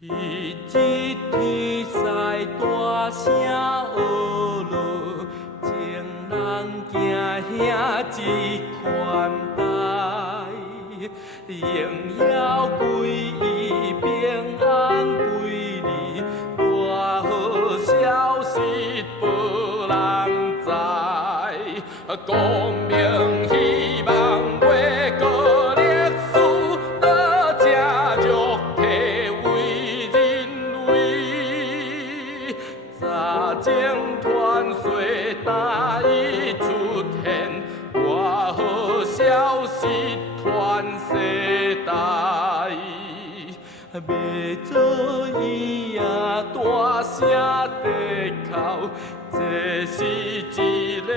一日天师大声学落，情人行兄一款待，荣耀归伊，平安归你，大好消息无人知，光明希望要过历史，倒正肉体为人类。早前传说大伊出现，大好消息传世代。要做伊也大声地哭，这是一个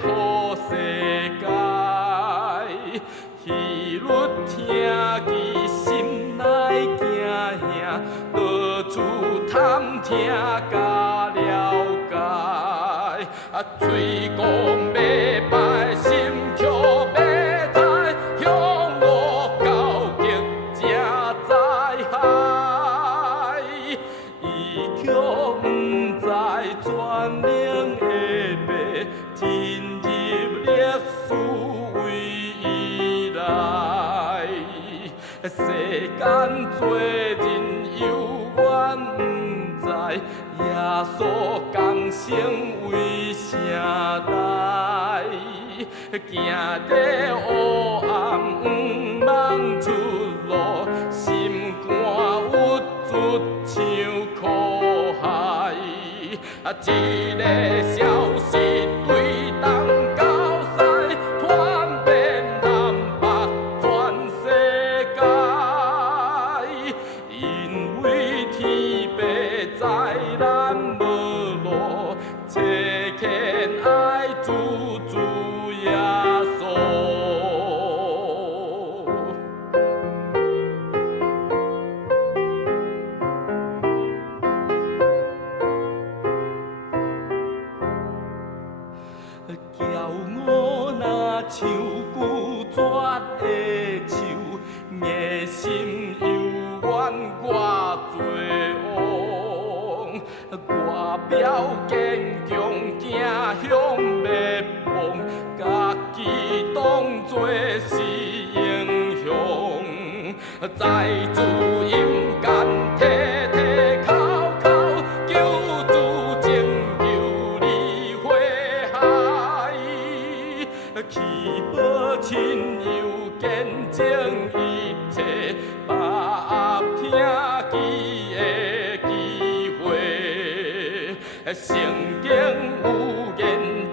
苦世界。戏律听见心内惊吓，到处探听甲了解。嘴讲要拜，心却要台，向我交激正在害。伊却不知全能的爸进入历史为伊来。世间做人有缘不知，耶稣降生为啥代？行在黑暗不望出路，心肝郁卒像苦海。一个消息对东到西，传遍南北全世界。因为天父在咱无路，切恳爱主耶稣。叫我若唱句绝的手，夜心犹原我最旺。我表坚强，行向灭亡，家己当作是英雄。在主勇敢，体体口口，救主拯救你火海。祈保亲友见证一切，把握听记的机会。圣经有言，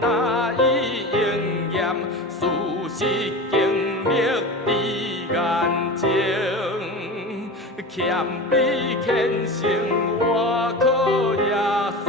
大伊应验，事实经历伫眼前。谦卑虔诚，我靠耶稣。